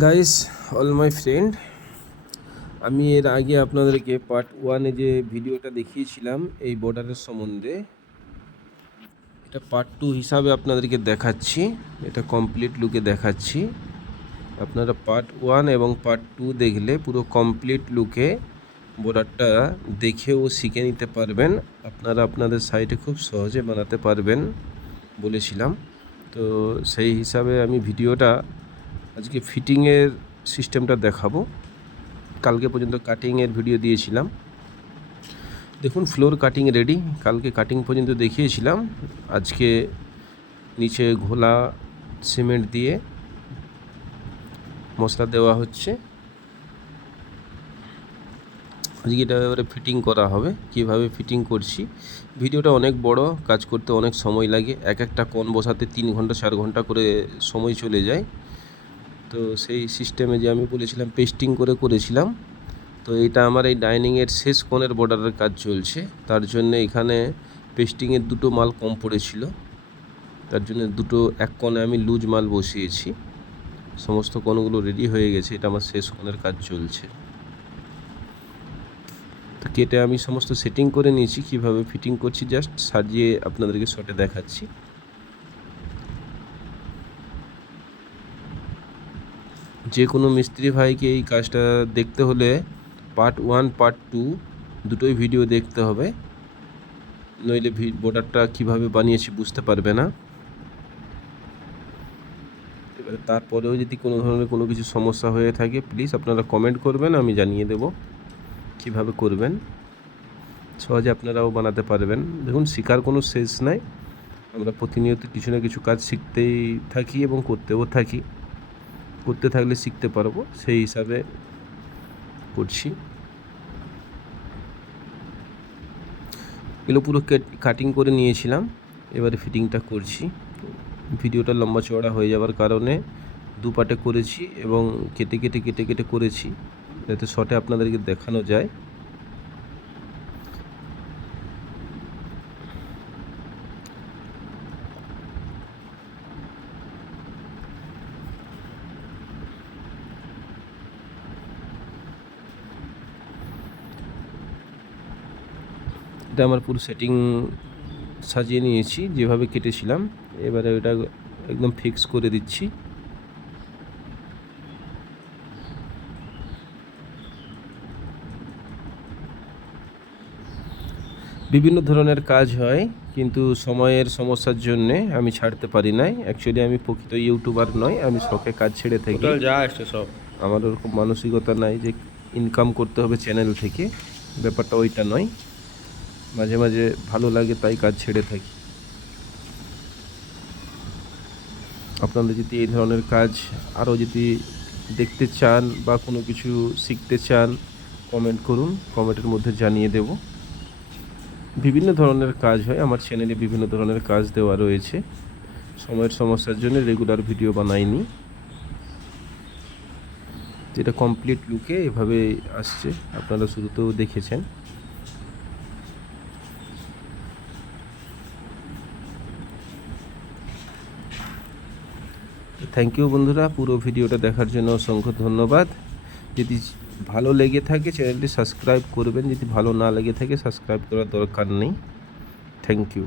Guys, all my friend, আমি এর আগে আপনাদেরকে পার্ট 1-এ যে ভিডিওটা দেখিয়েছিলাম এই বর্ডারের সম্বন্ধে, এটা পার্ট 2 হিসাবে আপনাদেরকে দেখাচ্ছি। এটা কমপ্লিট লুকে দেখাচ্ছি। আপনারা পার্ট 1 এবং পার্ট 2 দেখলে পুরো কমপ্লিট লুকে বর্ডারটা দেখেও শিখে নিতে পারবেন। আপনারা আপনাদের সাইটে খুব সহজে বানাতে পারবেন বলেছিলাম। তো সেই হিসাবে আমি ভিডিওটা আজকে ফিটিংয়ের সিস্টেমটা দেখাবো। কালকে পর্যন্ত কাটিংয়ের ভিডিও দিয়েছিলাম। দেখুন, ফ্লোর কাটিং রেডি। কালকে কাটিং পর্যন্ত দেখিয়েছিলাম। আজকে নিচে ঘোলা সিমেন্ট দিয়ে মশলা দেওয়া হচ্ছে। আজকে এটা এবারে ফিটিং করা হবে। কীভাবে ফিটিং করছি, ভিডিওটা অনেক বড়, কাজ করতে অনেক সময় লাগে। এক একটা কোণ বসাতে 3 ঘন্টা 4 ঘন্টা করে সময় চলে যায়। তো সেই সিস্টেমে যে আমি বলেছিলাম পেস্টিং করে করেছিলাম, তো এটা আমার এই ডাইনিংয়ের শেষ কোণের বর্ডারের কাজ চলছে। তার জন্য এখানে পেস্টিংয়ের 2টো মাল কম পড়েছিল, তার জন্য এক কোণে আমি লুজ মাল বসিয়েছি। সমস্ত কোণগুলো রেডি হয়ে গেছে। এটা আমার শেষ কোণের কাজ চলছে। তো কেটে আমি সমস্ত সেটিং করে নিয়েছি। কিভাবে ফিটিং করছি জাস্ট সাজিয়ে আপনাদেরকে শটে দেখাচ্ছি। যে কোনো মিস্ত্রি ভাইকে এই কাজটা দেখতে হলে পার্ট 1 পার্ট 2 দুটোই ভিডিও দেখতে হবে, নইলে বর্ডারটা কীভাবে বানিয়েছি বুঝতে পারবে না। এবারে তারপরেও যদি কোনো ধরনের কোনো কিছু সমস্যা হয়ে থাকে, প্লিজ আপনারা কমেন্ট করবেন, আমি জানিয়ে দেব কীভাবে করবেন। সহজে আপনারাও বানাতে পারবেন। দেখুন, শেখার কোনো শেষ নাই। আমরা প্রতিনিয়ত কিছু না কিছু কাজ শিখতেই থাকি এবং করতেও থাকি। করতে থাকলে শিখতে পারবো, সেই হিসাবে করছি। এগুলো পুরো কাটিং করে নিয়েছিলাম, এবারে ফিটিংটা করছি। ভিডিওটা লম্বা চওড়া হয়ে যাওয়ার কারণে 2 পার্টে করেছি এবং কেটে কেটে কেটে কেটে করেছি, যাতে শর্টে আপনাদেরকে দেখানো যায়। এটা আমার পুরো সেটিং সাজিয়ে নিয়েছি যেভাবে কেটেছিলাম। এবারে ওটা একদম ফিক্স করে দিচ্ছি। বিভিন্ন ধরনের কাজ হয়, কিন্তু সময়ের সমস্যার জন্যে আমি ছাড়তে পারি নাই। অ্যাকচুয়ালি আমি প্রকৃত ইউটিউবার নয়, আমি শখে কাজ ছেড়ে থাকি। যা আসছে সব আমার ওরকম মানসিকতা নাই যে ইনকাম করতে হবে চ্যানেল থেকে, ব্যাপারটা ওইটা নয়। মাঝে মাঝে ভালো লাগে তাই কাজ ছেড়ে থাকি। আপনারা যদি এই ধরনের কাজ আরও যদি দেখতে চান বা কোনো কিছু শিখতে চান, কমেন্ট করুন, কমেন্টের মধ্যে জানিয়ে দেব। বিভিন্ন ধরনের কাজ হয় আমার চ্যানেলে, বিভিন্ন ধরনের কাজ দেওয়া রয়েছে। সময়ের সমস্যার জন্য রেগুলার ভিডিও বানাইনি। যেটা কমপ্লিট লুকে এভাবে আসছে, আপনারা শুরুতেও দেখেছেন। থ্যাংক ইউ বন্ধুরা, পুরো ভিডিওটা দেখার জন্য অসংখ্য ধন্যবাদ। যদি ভালো লেগে থাকে চ্যানেলটি সাবস্ক্রাইব করবেন, যদি ভালো না লেগে থাকে সাবস্ক্রাইব করার দরকার নেই। Thank you.